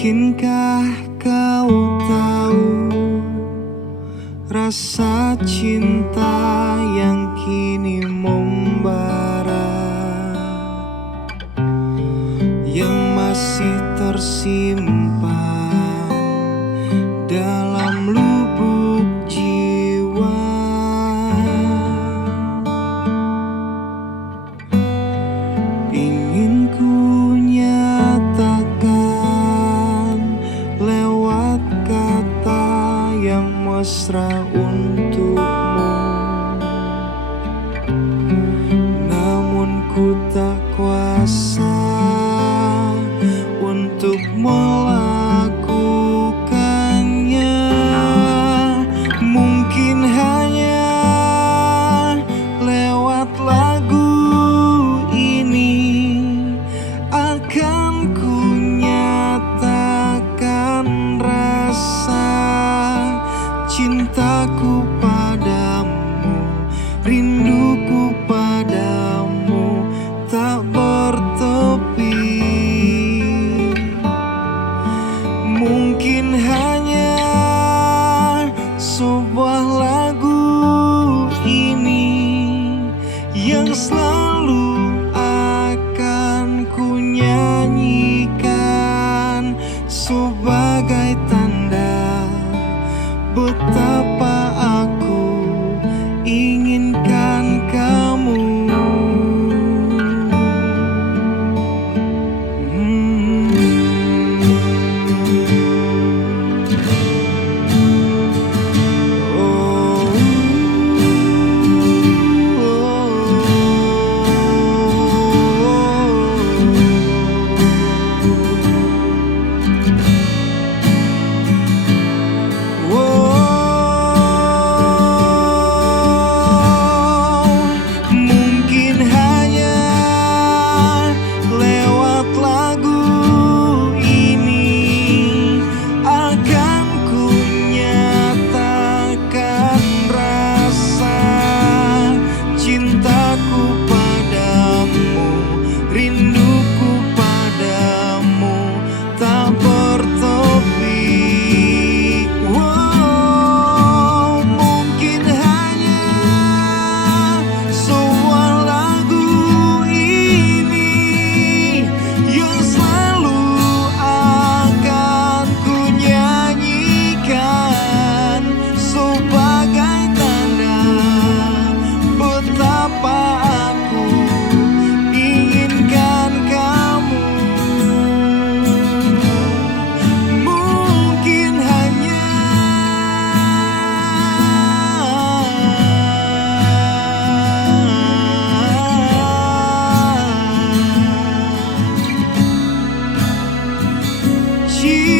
Mungkinkah kau tahu rasa cinta yang kini membara, yang masih tersimpan dalam lubuk jiwa. Ingin ku nyatakan lewat kata yang mesra untukmu, namun ku tak kuasa untuk melakukannya. Mungkin hanya lewat lagu ini akan ku nyatakan rasa cintaku padamu, rinduku padamu tak bertepi. Mungkin hanya sebuah lagu ini yang selalu akan ku nyanyikan sebagai tanda betapa aku inginkan kamu. Mungkin hanya lewat lagu ini akan ku nyatakan rasa cintaku padamu, rinduku padamu tak bertepi. Mungkin hanya sebuah lagu ini yang selalu akan ku nyanyikan sebagai tanda betapa aku inginkan kamu. Mungkin hanya cinta